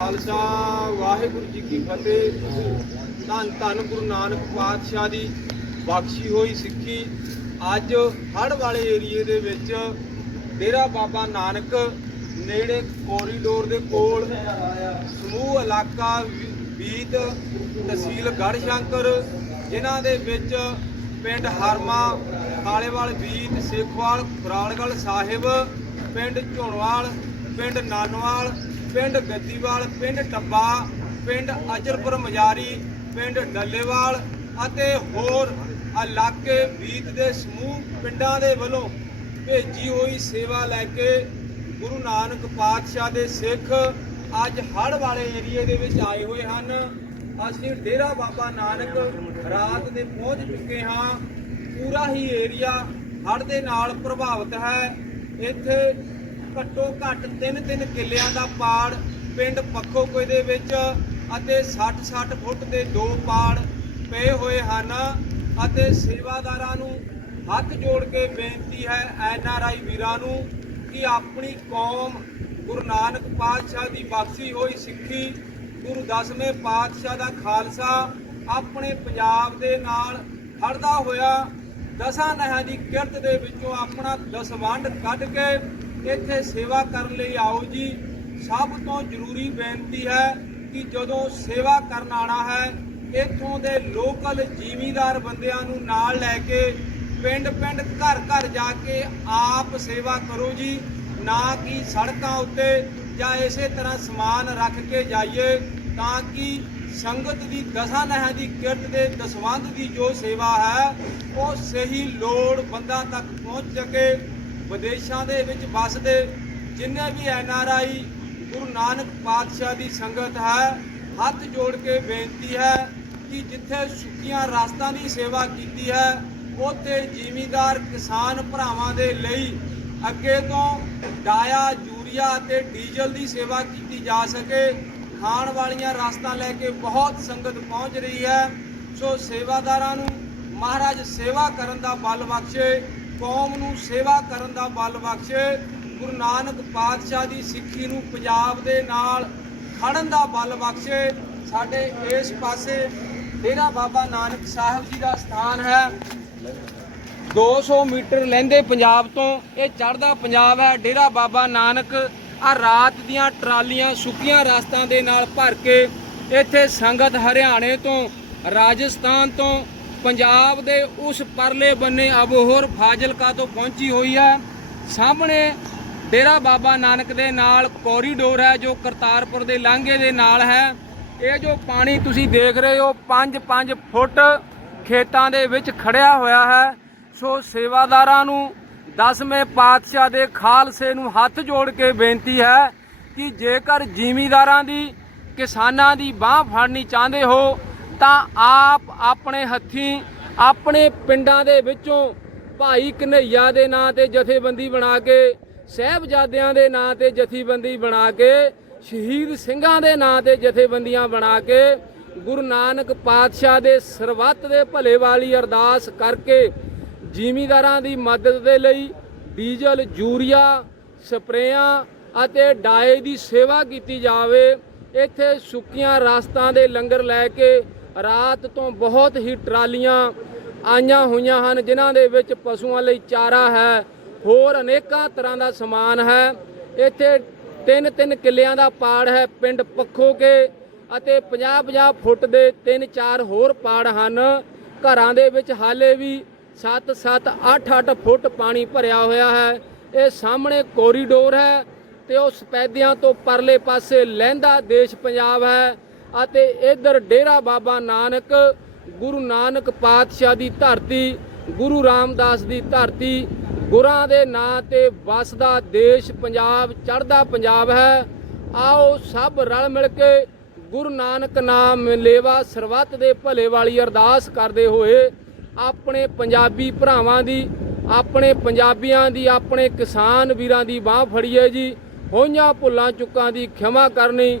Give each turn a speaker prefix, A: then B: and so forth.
A: ਖਾਲਸਾ, ਵਾਹਿਗੁਰੂ ਜੀ ਕੀ ਫਤਿਹ। ਧੰਨ ਧੰਨ ਗੁਰੂ ਨਾਨਕ ਪਾਤਸ਼ਾਹ ਦੀ ਬਖਸ਼ੀ ਹੋਈ ਸਿੱਖੀ। ਅੱਜ ਹੜ ਵਾਲੇ ਏਰੀਏ ਦੇ ਵਿੱਚ ਡੇਰਾ ਬਾਬਾ ਨਾਨਕ ਨੇੜੇ ਕੋਰੀਡੋਰ ਦੇ ਕੋਲ ਸਮੂਹ ਇਲਾਕਾ ਬੀਤ ਤਹਿਸੀਲ ਗੜਸ਼ੰਕਰ ਜਿਨ੍ਹਾਂ ਦੇ ਵਿੱਚ ਪਿੰਡ ਹਰਮਾ, ਕਾਲੇਵਾਲ ਬੀਤ, ਸੇਖਵਾਲ ਖੁਰਾਲਗੜ੍ਹ ਸਾਹਿਬ, ਪਿੰਡ ਝੋਣਵਾਲ, ਪਿੰਡ ਨਾਨਵਾਲ ਪਿੰਡ ਗੱਦੀਵਾਲ, ਪਿੰਡ ਟੱਬਾ, ਪਿੰਡ ਅਜਰਪੁਰ ਮਜਾਰੀ, ਪਿੰਡ ਡੱਲੇਵਾਲ ਅਤੇ ਹੋਰ ਇਲਾਕੇ ਬੀਤ ਦੇ ਸਮੂਹ ਪਿੰਡਾਂ ਦੇ ਵੱਲੋਂ ਭੇਜੀ ਹੋਈ ਸੇਵਾ ਲੈ ਕੇ ਗੁਰੂ ਨਾਨਕ ਪਾਤਸ਼ਾਹ ਦੇ ਸਿੱਖ ਅੱਜ ਹੜ ਵਾਲੇ ਏਰੀਏ ਦੇ ਵਿੱਚ ਆਏ ਹੋਏ ਹਨ। ਅਸੀਂ ਡੇਰਾ ਬਾਬਾ ਨਾਨਕ ਰਾਤ ਦੇ ਪਹੁੰਚ ਚੁੱਕੇ ਹਾਂ। ਪੂਰਾ ਹੀ ਏਰੀਆ ਹੜ ਦੇ ਨਾਲ ਪ੍ਰਭਾਵਿਤ ਹੈ। ਇੱਥੇ ਘੱਟੋ ਘੱਟ 3-3 ਕਿੱਲਿਆਂ ਦਾ ਪਾੜ ਪਿੰਡ ਪੱਖੋਕੋਏ ਦੇ ਵਿੱਚ ਅਤੇ 60-60 ਫੁੱਟ ਦੇ ਦੋ ਪਾੜ ਪਏ ਹੋਏ ਹਨ ਅਤੇ ਸੇਵਾਦਾਰਾਂ ਨੂੰ ਹੱਥ ਜੋੜ ਕੇ ਬੇਨਤੀ ਹੈ ਐਨ ਆਰ ਆਈ ਵੀਰਾਂ ਨੂੰ ਕਿ ਆਪਣੀ ਕੌਮ ਗੁਰੂ ਨਾਨਕ ਪਾਤਸ਼ਾਹ ਦੀ ਬਖਸ਼ੀ ਹੋਈ ਸਿੱਖੀ, ਗੁਰੂ ਦਸਵੇਂ ਪਾਤਸ਼ਾਹ ਦਾ ਖਾਲਸਾ ਆਪਣੇ ਪੰਜਾਬ ਦੇ ਨਾਲ ਹੜਦਾ ਹੋਇਆ ਦਸਾਂ ਨਹਾਂ ਦੀ ਕਿਰਤ ਦੇ ਵਿੱਚੋਂ ਆਪਣਾ ਦਸਵੰਡ ਕੱਢ ਕੇ ਇੱਥੇ ਸੇਵਾ ਕਰਨ ਲਈ ਆਓ ਜੀ। ਸਭ ਤੋਂ ਜ਼ਰੂਰੀ ਬੇਨਤੀ ਹੈ ਕਿ ਜਦੋਂ ਸੇਵਾ ਕਰਨ ਆਣਾ ਹੈ, ਇੱਥੋਂ ਦੇ ਲੋਕਲ ਜ਼ਿਮੀਦਾਰ ਬੰਦਿਆਂ ਨੂੰ ਨਾਲ ਲੈ ਕੇ ਪਿੰਡ ਪਿੰਡ ਘਰ ਘਰ ਜਾ ਕੇ ਆਪ ਸੇਵਾ ਕਰੋ ਜੀ। ਨਾ ਕਿ ਸੜਕਾਂ ਉੱਤੇ ਜਾਂ ਇਸੇ ਤਰ੍ਹਾਂ ਸਮਾਨ ਰੱਖ ਕੇ ਜਾਈਏ ਤਾਂ ਕਿ ਸੰਗਤ ਦੀ ਦਸਾਂ ਨਹਾਂ ਦੀ ਕਿਰਤ ਦੇ ਦਸਵੰਧ ਦੀ ਜੋ ਸੇਵਾ ਹੈ, ਉਹ ਸਹੀ ਲੋੜ ਬੰਦਾਂ ਤੱਕ ਪਹੁੰਚ ਸਕੇ। ਵਿਦੇਸ਼ਾਂ ਦੇ ਵਿੱਚ ਵੱਸਦੇ ਜਿੰਨੇ ਵੀ N R I, Guru Nanak ਪਾਤਸ਼ਾਹ ਦੀ ਸੰਗਤ ਹੈ, ਹੱਥ ਜੋੜ ਕੇ ਬੇਨਤੀ ਹੈ ਕਿ ਜਿੱਥੇ ਸੁੱਕੀਆਂ ਰਸਤਾਂ ਦੀ ਸੇਵਾ ਕੀਤੀ ਹੈ, ਉੱਥੇ ਜ਼ਿਮੀਦਾਰ ਕਿਸਾਨ ਭਰਾਵਾਂ ਦੇ ਲਈ ਅੱਗੇ ਤੋਂ ਡਾਇਆ, ਯੂਰੀਆ ਅਤੇ ਡੀਜ਼ਲ ਦੀ ਸੇਵਾ ਕੀਤੀ ਜਾ ਸਕੇ। ਖਾਣ ਵਾਲੀਆਂ ਰਾਸਤਾਂ ਲੈ ਕੇ ਬਹੁਤ ਸੰਗਤ ਪਹੁੰਚ ਰਹੀ ਹੈ। ਸੋ ਸੇਵਾਦਾਰਾਂ ਨੂੰ ਮਹਾਰਾਜ ਸੇਵਾ ਕਰਨ ਦਾ ਬਲ ਬਖਸ਼ੇ। ਕੌਮ ਨੂੰ ਸੇਵਾ ਕਰਨ ਦਾ ਬਲ ਬਖਸ਼ੇ, ਗੁਰੂ ਨਾਨਕ ਪਾਤਸ਼ਾਹ ਦੀ ਸਿੱਖੀ ਨੂੰ ਪੰਜਾਬ ਦੇ ਨਾਲ ਖੜਨ ਦਾ ਬਲ ਬਖਸ਼ੇ, ਸਾਡੇ ਇਸ ਪਾਸੇ ਡੇਰਾ ਬਾਬਾ ਨਾਨਕ ਸਾਹਿਬ ਜੀ ਦਾ ਸਥਾਨ ਹੈ। 200 ਮੀਟਰ ਲਹਿੰਦੇ ਪੰਜਾਬ ਤੋਂ, ਇਹ ਚੜ੍ਹਦਾ ਪੰਜਾਬ ਹੈ। ਡੇਰਾ ਬਾਬਾ ਨਾਨਕ ਆ ਰਾਤ ਦੀਆਂ ਟਰਾਲੀਆਂ ਸੁੱਕੀਆਂ ਰਸਤਾਂ ਦੇ ਨਾਲ ਭਰ ਕੇ ਇੱਥੇ ਸੰਗਤ ਹਰਿਆਣੇ ਤੋਂ, ਰਾਜਸਥਾਨ ਤੋਂ ਪੰਜਾਬ ਦੇ ਉਸ ਪਰਲੇ ਬੰਨੇ ਅਬੋਹਰ ਫਾਜ਼ਿਲਕਾ ਤੋਂ ਪਹੁੰਚੀ ਹੋਈ ਹੈ। ਸਾਹਮਣੇ ਡੇਰਾ ਬਾਬਾ ਨਾਨਕ ਦੇ ਨਾਲ ਕੋਰੀਡੋਰ ਹੈ ਜੋ ਕਰਤਾਰਪੁਰ ਦੇ ਲਾਂਘੇ ਦੇ ਨਾਲ ਹੈ। ਇਹ ਜੋ ਪਾਣੀ ਤੁਸੀਂ ਦੇਖ ਰਹੇ ਹੋ 5-5 ਫੁੱਟ ਖੇਤਾਂ ਦੇ ਵਿੱਚ ਖੜਿਆ ਹੋਇਆ ਹੈ। ਸੋ ਸੇਵਾਦਾਰਾਂ ਨੂੰ ਦਸਵੇਂ ਪਾਤਸ਼ਾਹ ਦੇ ਖਾਲਸੇ ਨੂੰ ਹੱਥ ਜੋੜ ਕੇ ਬੇਨਤੀ ਹੈ ਕਿ ਜੇਕਰ ਜ਼ਿਮੀਂਦਾਰਾਂ ਦੀ, ਕਿਸਾਨਾਂ ਦੀ ਬਾਹ ਫੜਨੀ ਚਾਹੁੰਦੇ ਹੋ ਤਾਂ ਆਪ ਆਪਣੇ ਹੱਥੀਂ ਆਪਣੇ ਪਿੰਡਾਂ ਦੇ ਵਿੱਚੋਂ ਭਾਈ ਕਨਈਆ ਦੇ ਨਾਂ ਤੇ ਜਥੇਬੰਦੀ ਬਣਾ ਕੇ, ਸਹਿਬਜ਼ਾਦਿਆਂ ਦੇ ਨਾਂ ਤੇ ਜਥੇਬੰਦੀ ਬਣਾ ਕੇ, ਸ਼ਹੀਦ ਸਿੰਘਾਂ ਦੇ ਨਾਂ ਤੇ ਜਥੇਬੰਦੀਆਂ ਬਣਾ ਕੇ, ਗੁਰੂ ਨਾਨਕ ਪਾਤਸ਼ਾਹ ਦੇ ਸਰਬੱਤ ਦੇ ਭਲੇ ਵਾਲੀ ਅਰਦਾਸ ਕਰਕੇ ਜ਼ਿਮੀਦਾਰਾਂ ਦੀ ਮਦਦ ਦੇ ਲਈ ਡੀਜ਼ਲ, ਯੂਰੀਆ, ਸਪਰੇਆਂ ਅਤੇ ਡਾਏ ਦੀ ਸੇਵਾ ਕੀਤੀ ਜਾਵੇ। ਇੱਥੇ ਸੁੱਕੀਆਂ ਰਾਸਤਾਂ ਦੇ ਲੰਗਰ ਲੈ ਕੇ ਰਾਤ ਤੋਂ ਬਹੁਤ ਹੀ ਟਰਾਲੀਆਂ ਆਈਆਂ ਹੋਈਆਂ ਹਨ, ਜਿਨ੍ਹਾਂ ਦੇ ਵਿੱਚ ਪਸ਼ੂਆਂ ਲਈ ਚਾਰਾ ਹੈ, ਹੋਰ ਅਨੇਕਾਂ ਤਰ੍ਹਾਂ ਦਾ ਸਮਾਨ ਹੈ। ਇੱਥੇ ਤਿੰਨ ਤਿੰਨ ਕਿੱਲਿਆਂ ਦਾ ਪਾੜ ਹੈ ਪਿੰਡ ਪੱਖੋ ਕੇ ਅਤੇ 50-50 ਫੁੱਟ ਦੇ ਤਿੰਨ ਚਾਰ ਹੋਰ ਪਾੜ ਹਨ। ਘਰਾਂ ਦੇ ਵਿੱਚ ਹਾਲੇ ਵੀ 7-7 8-8 ਫੁੱਟ ਪਾਣੀ ਭਰਿਆ ਹੋਇਆ ਹੈ। ਇਹ ਸਾਹਮਣੇ ਕੋਰੀਡੋਰ ਹੈ ਤੇ ਉਹ ਸਪੈਦਿਆਂ ਤੋਂ ਪਰਲੇ ਪਾਸੇ ਲਹਿੰਦਾ ਦੇਸ਼ ਪੰਜਾਬ ਹੈ। ਅਤੇ ਇਧਰ ਡੇਰਾ ਬਾਬਾ ਨਾਨਕ, ਗੁਰੂ ਨਾਨਕ ਪਾਤਸ਼ਾਹ ਦੀ ਧਰਤੀ, ਗੁਰੂ ਰਾਮਦਾਸ ਦੀ ਧਰਤੀ, ਗੁਰਾਂ ਦੇ ਨਾਂ ਤੇ ਵਸਦਾ ਦੇਸ਼ ਪੰਜਾਬ, ਚੜ੍ਹਦਾ ਪੰਜਾਬ ਹੈ। ਆਓ ਸਭ ਰਲ ਮਿਲ ਕੇ ਗੁਰੂ ਨਾਨਕ ਨਾਮ ਲੇਵਾ ਸਰਬੱਤ ਦੇ ਭਲੇ ਵਾਲੀ ਅਰਦਾਸ ਕਰਦੇ ਹੋਏ ਆਪਣੇ ਪੰਜਾਬੀ ਭਰਾਵਾਂ ਦੀ, ਆਪਣੇ ਪੰਜਾਬੀਆਂ ਦੀ, ਆਪਣੇ ਕਿਸਾਨ ਵੀਰਾਂ ਦੀ ਬਾਹ ਫੜੀਏ ਜੀ। ਹੋਈਆਂ ਭੁੱਲਾਂ ਚੁੱਕਾਂ ਦੀ ਖਿਮਾ ਕਰਨੀ